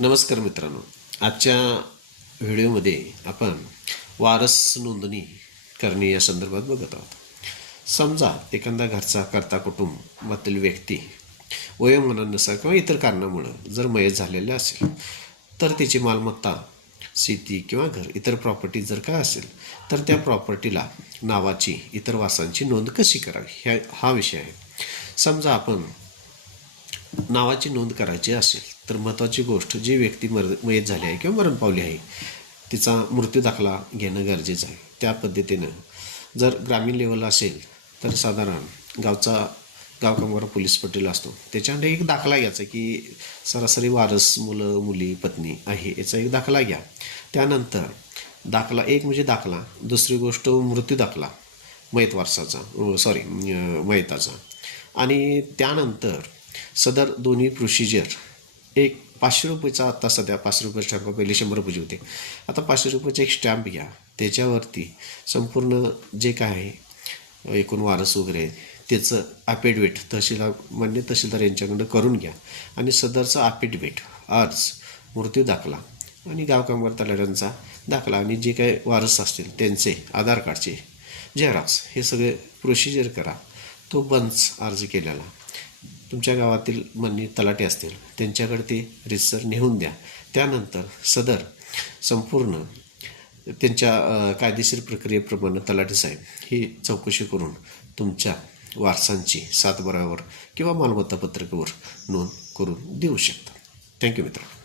नमस्कार मित्रांनो. आजच्या व्हिडिओमध्ये आपण वारस नोंदणी करणे या संदर्भात बघत आहोत. समजा एखादा घरचा करता कुटुंबातील व्यक्ती वयोमानानुसार किंवा इतर कारणामुळं जर मयत झालेलं असेल तर त्याची मालमत्ता शेती किंवा घर इतर प्रॉपर्टी जर काय असेल तर त्या प्रॉपर्टीला नावाची इतर वासांची नोंद कशी करावी? ह्या हा विषय आहे. समजा आपण नावाची नोंद करायची असेल तर महत्त्वाची गोष्ट जी व्यक्ती मर मयत झाली आहे किंवा मरण पावली आहे तिचा मृत्यू दाखला घेणं गरजेचं आहे. त्या पद्धतीनं जर ग्रामीण लेवलला असेल तर साधारण गावचा गाव कामगार पोलीस पटेल असतो त्याच्यामध्ये एक दाखला घ्यायचा की सरासरी वारस मुलं मुली पत्नी आहे याचा एक दाखला घ्या. त्यानंतर दाखला एक म्हणजे दाखला दुसरी गोष्ट मृत्यू दाखला मयत वारसाचा सॉरी मयताचा. आणि त्यानंतर सदर दोन्ही प्रोसिजर एक पाचशे रुपयेचा आत्ता सध्या पाचशे रुपये स्टॅम्प पहिले शंभर रुपयाचे होते. आता पाचशे रुपयाचा एक स्टॅम्प घ्या. त्याच्यावरती संपूर्ण जे काय आहे एकूण वारस वगैरे त्याचं ॲफिडेविट तहसीलदार मान्य तहसीलदार यांच्याकडं करून घ्या. आणि सदरचं ॲफिडेविट अर्ज मृत्यू दाखला आणि गाव कामगार तलाट्यांचा दाखला आणि जे काही वारस असतील त्यांचे आधार कार्डचे झेरॉक्स हे सगळे प्रोसिजर करा. तो बंच अर्ज केलेला. तुमच्या गावातील मान्य तलाटे असतील त्यांच्याकडे ते रिसर नेऊन द्या. त्यानंतर सदर संपूर्ण त्यांच्या कायदेशीर प्रक्रियेप्रमाणे तलाठी साहेब ही चौकशी करून तुमच्या वारसांची सातबारावर किंवा मालमत्ता पत्रकावर नोंद करून देऊ शकता थँक्यू मित्रांनो.